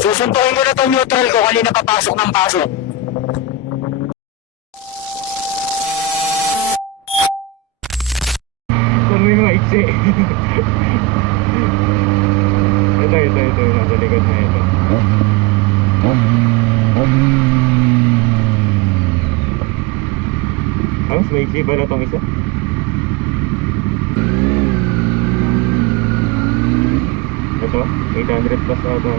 Susuntukin ko na itong neutral ko kanina papasok ng pasok. Saan mo yung maiksi? Ito. Nasa likod na ito. Mas maiksi ba na itong isa? Ito, 800 plus ata ito.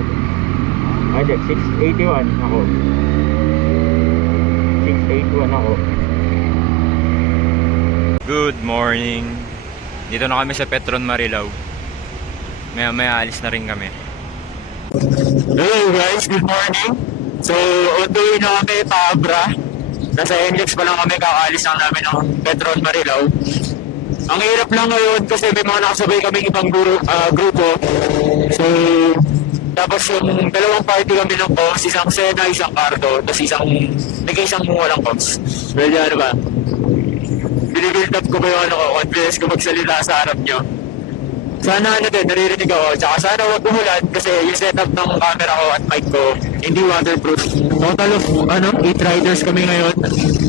Ah, 681 ako. 681 ako. Good morning. Dito na kami sa Petron Marilao. Maya alis na rin kami. Hello guys, good morning. So, on the way na kami pa Abra. Nasa NLEX pa lang kami, kakaalis lang namin ng Petron Marilao. Ang hirap lang ngayon kasi may mga nakasabay kaming ibang grupo. So, tapos yung dalawang party kami ng comms, isang Sena, isang Cardo, tapos isang walang comms. Well, ano ba? Binibuild up ko ba yung confidence ko magsalita sa harap nyo. Sana din, naririnig ako. Tsaka sana huwag umulan kasi yung setup ng camera ko at mic ko hindi waterproof. Total of 8 riders kami ngayon.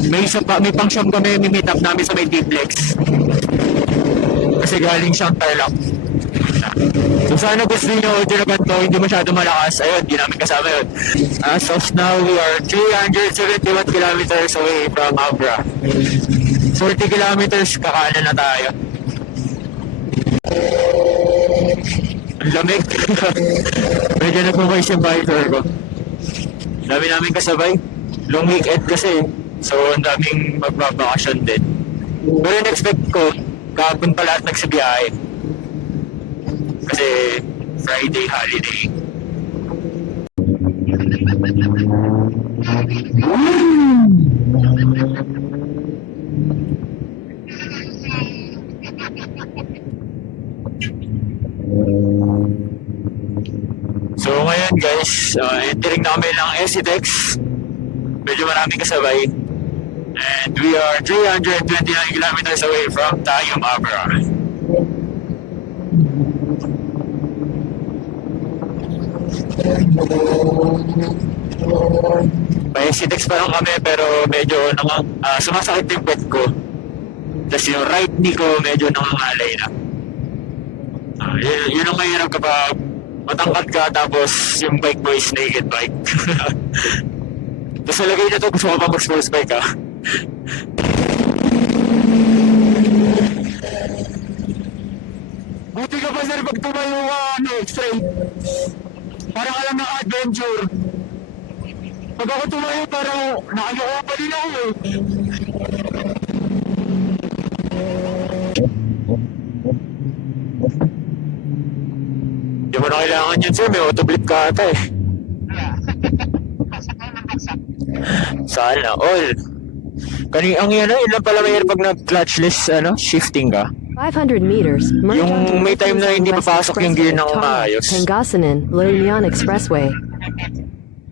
May pang-shop kami, may meet up namin sa may Dplex. Kasi galing siyang Tarlac. So sana gusto nyo audio na ganito, hindi masyado malakas. Ayun, di namin kasama yun. As of now, we are 371 kilometers away from Abra. 40 kilometers, kakaanan na tayo. Ang lamig. Medyo nag-voice yung visor ko. Dami namin kasabay. Long weekend kasi. So, ang daming magbabakasyon din. Pero in-expect ko, kahapon pa lahat nagsabiyahe. Kasi Friday holiday. So ngayon guys, entering na kami ng SCTEX. Medyo maraming kasabay. And we are 329 kilometers away from Tayum Abra. May SCTEX pa lang kami pero medyo sumasakit yung pet ko. Tapos yung right knee ko medyo nangangalay na. Yun ang mahirap kapag matangkad ka tapos yung bike mo is naked bike. Tapos nalagay na to, gusto mo pa mag-sports bike ha. Buti ka pa sir pag tumayo ka straight. Parang alam ng adventure. Pag ako tumayo parang nakayoko pa din ako eh. Hindi mo na kailangan yun sir, may autoblip ka ata eh. Sana all. Ang ilan pala may pag nag-clutchless shifting ka. 500 meters. Yung may time na hindi papasok yung gear ng maayos. Pangasinan, La Union Expressway.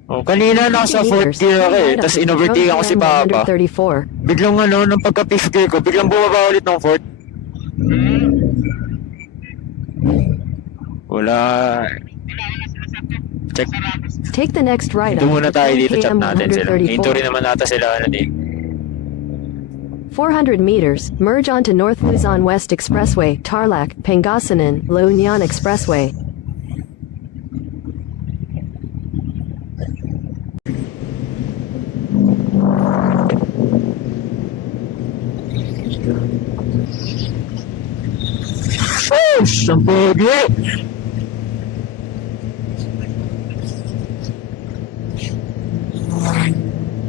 Oh, kanina nasa 4th gear ako eh, tapos in-overtake ako si Papa. Biglang nung pagka-5th gear ko, biglang bumaba ulit ng 4th. Wala. Check. Take the next right. Ito muna tayo dito, chat natin sila. Hinto rin naman nata sila din. 400 meters, merge onto North Luzon West Expressway, Tarlac, Pangasinan, La Union Expressway. Oh, sampogi!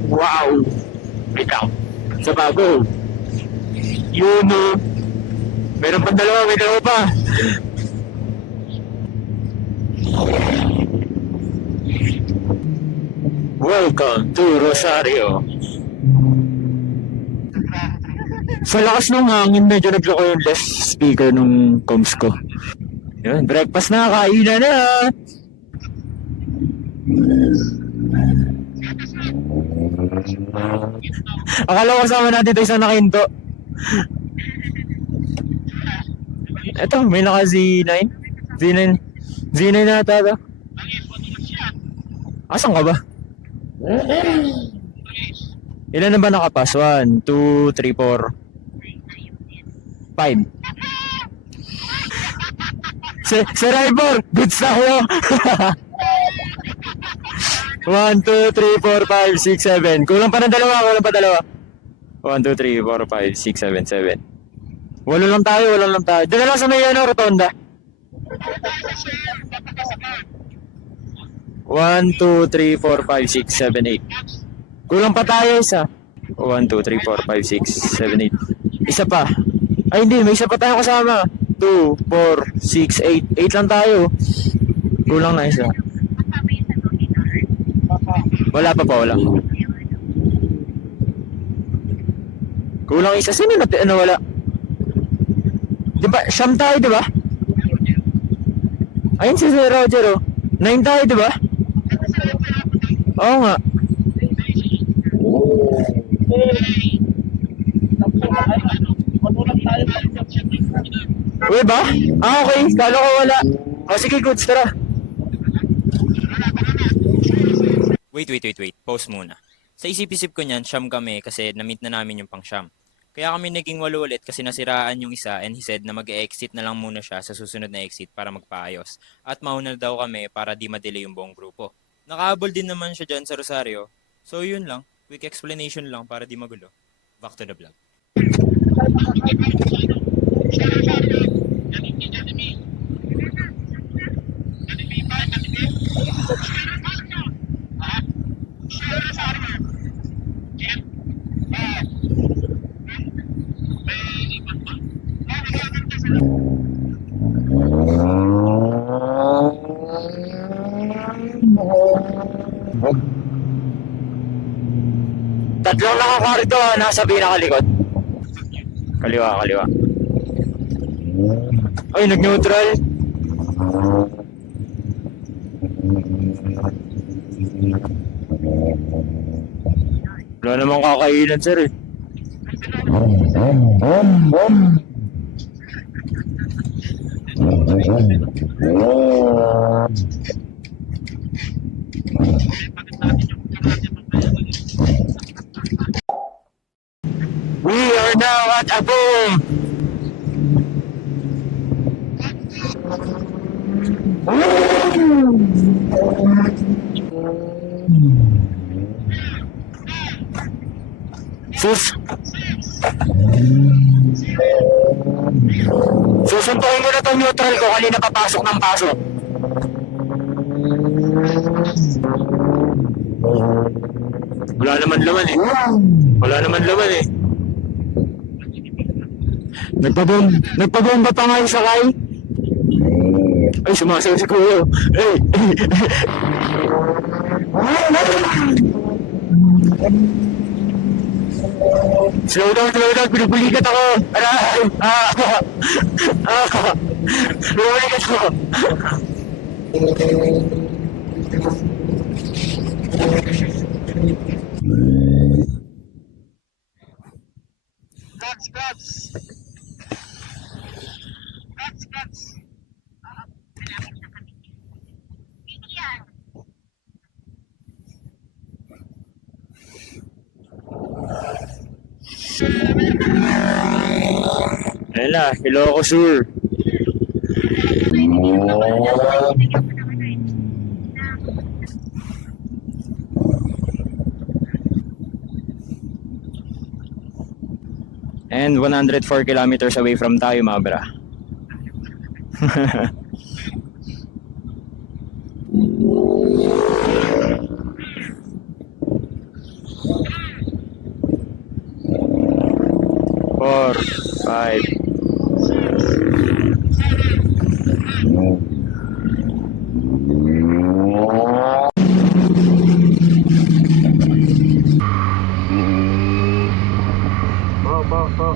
Wow! Ikaw, sa bago. Yun o. Meron pang dalawa, may dalawa pa. Welcome to Rosario. Sa lakas ng hangin, medyo nagloko yung left speaker nung comms ko. Yun, breakfast na, kainan na. Akala ko kasama natin ito isang nakahinto. Ito, may naka Z9. Z9. Z9 na ata to. Asan ka ba? Ilan na ba nakapas? 1, 2, 3, 4, 5. Sir Ivor, goods na ako. 1, 2, 3, 4, 5, 6, 7. Kulang pa ng dalawa, kulang pa dalawa. 1, 2, 3, 4, 5, 6, 7, 7. Walo lang tayo. Doon na lang sa may rotonda. 1, 2, 3, 4, 5, 6, 7, 8. Kulang pa tayo isa. 1, 2, 3, 4, 5, 6, 7, 8. Isa pa. Ay hindi, may isa pa tayo kasama. 2, 4, 6, 8. 8 lang tayo. Kulang na isa. Wala pa. Kulang isa. Sino na wala? Diba, siyam tayo, diba? Ayun si Sir Roger, oh. 9 tayo, diba? Oo nga. Uy ba? Okay. Kala ko wala. O sige, goods, tara. Wait. Pause muna. Sa isip-isip ko niyan, siyam kami kasi na-meet na namin yung pang-siyam. Kaya kami naging 8 ulit kasi nasiraan yung isa and he said na mag-exit na lang muna siya sa susunod na exit para magpaayos. At mauna daw kami para di ma-delay yung buong grupo. Nakahabol din naman siya dyan sa Rosario. So yun lang, quick explanation lang para di magulo. Back to the vlog. Tatlong nakakarito, nasa pinakalikod. Kaliwa. Ay, nag-neutral. Wala namang kakainan, sir, eh. We are now at Abo. Susuntukin ko na itong neutral ko kanina papasok ng pasok. Wala naman laman eh. Nagpabomba pa nga yung sakay. Ay, sumasayaw si Kuya. Hey! Slow down, pinupulikat ako. Aray! Pinupulikat ako. Cuts. Ayun na, Ilocos Sur. And 104 kilometers away from tayo, mga bra. Four, 5. Po.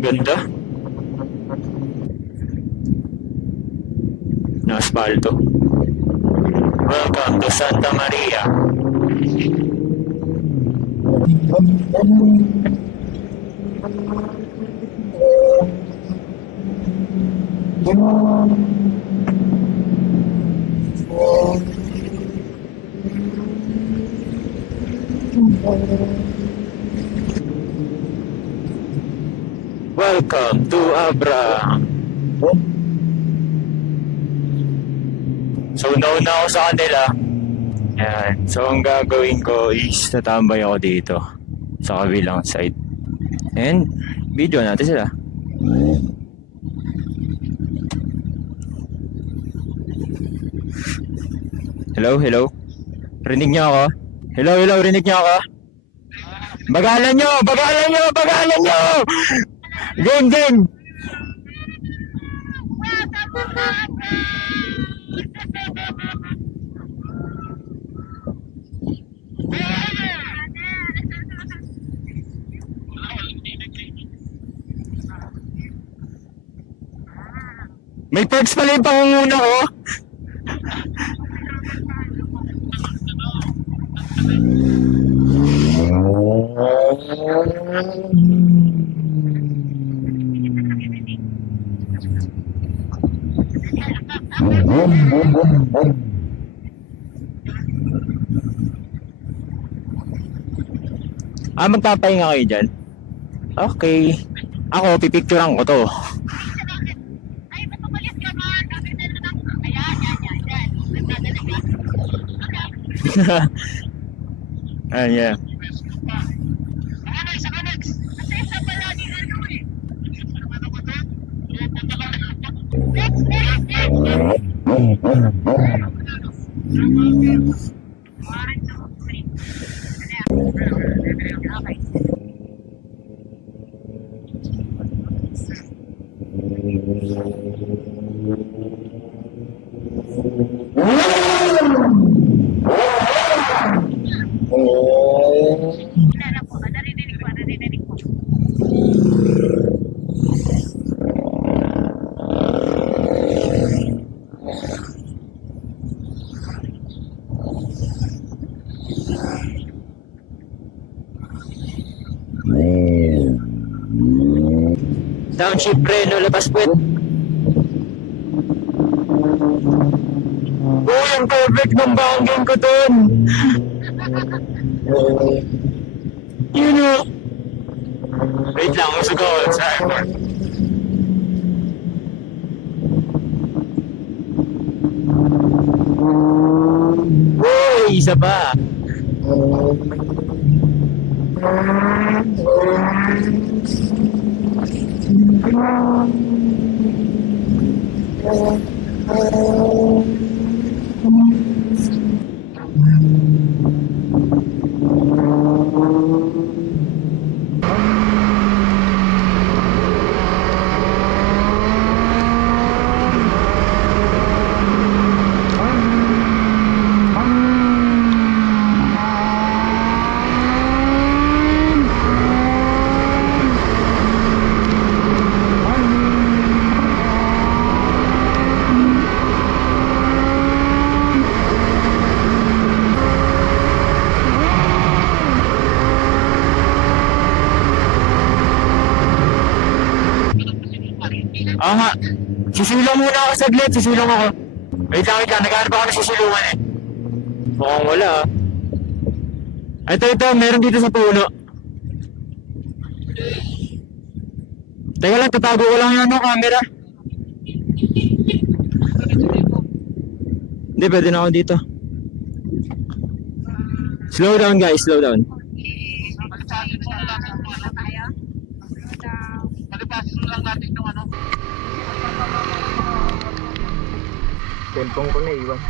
Ganda. na asfalto. Welcome to Santa Maria. Welcome to Abra. So, nauna ako sa kanila. Yan. So, ang gagawin ko is tatambay ako dito sa kabilang side. And, video natin sila. Hello, hello. Rinig niyo ako? Hello, hello, rinig niyo ako? Bagalan niyo! Bagalan niyo! Bagalan niyo! Gang, gang! May perks pala yung pangunguna ko. Magpapahinga kayo dyan? Okay. Ako, pipicturean ko to. Ay, ba't umalis ka ba? Sabi na lang. Ayan, yan. Ayan, yeah. Narinig ko. Township Reno, Labas Puwet. Oh, yung perfect ng bangking ko dun. You know. Wait lang, usog ako sa airport. Uy, isa pa. Nga. Sisilong muna ako saglit. Sisilong ako. Wait lang. Naghanap ako ng sisilungan eh. Mukhang wala ah. Ito. Meron dito sa puno. Teka lang, tatago ko lang yung camera. Hindi, pwede na ako dito. Slow down guys, slow down. Cellphone ko na iwan.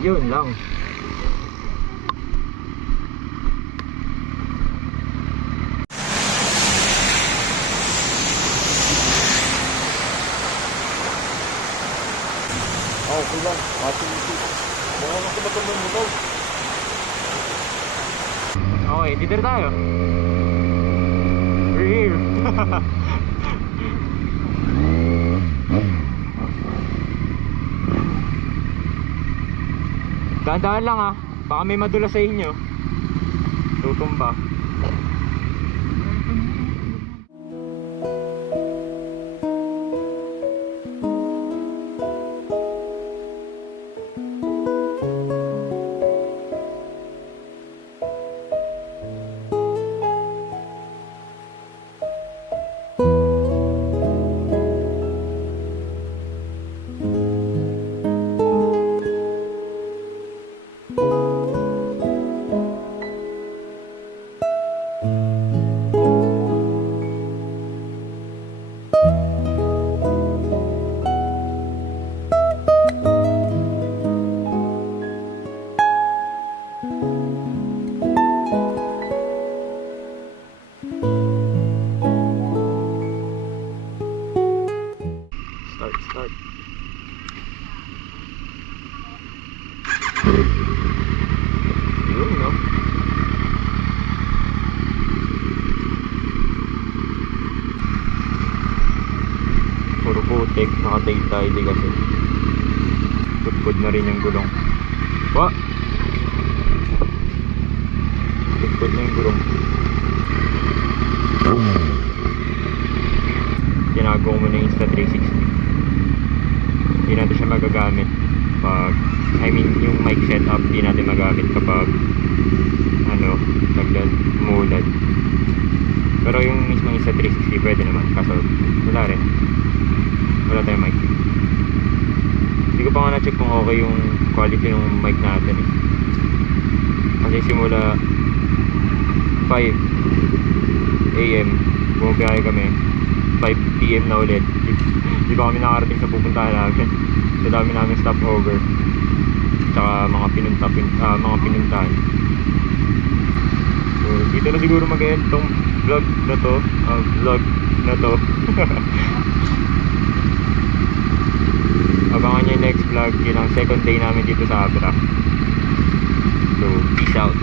Yun lang. Okay lang. Matin-matin. Mga nakabatan mo to. Okay, dito tayo. Dahan-dahan lang ah. Baka may madula sa inyo. Tutumba. Start. Yun, no? Puro putik, naka-tail di kasi. Pudpud na rin yung gulong. Wa! Pudpud na yung gulong. Tinago mo na yung Insta360. Hindi natin siya magagamit pag, I mean yung mic setup hindi natin magamit kapag umuulan. Pero yung mismong Insta360 pwede naman, kaso wala rin, wala tayong mic. Hindi ko pa nga na-check kung okay yung quality ng mic natin eh. Kasi simula 5 AM bumabiyahe kami, 5 PM na ulit. Di ba kami nakarating sa pupuntahan namin. Sa dami namin stopover. Tsaka mga pinuntahan. So, dito na siguro mag-end tong vlog na to. Abangan nyo yung next vlog. Yun ang second day namin dito sa Abra. So, peace out.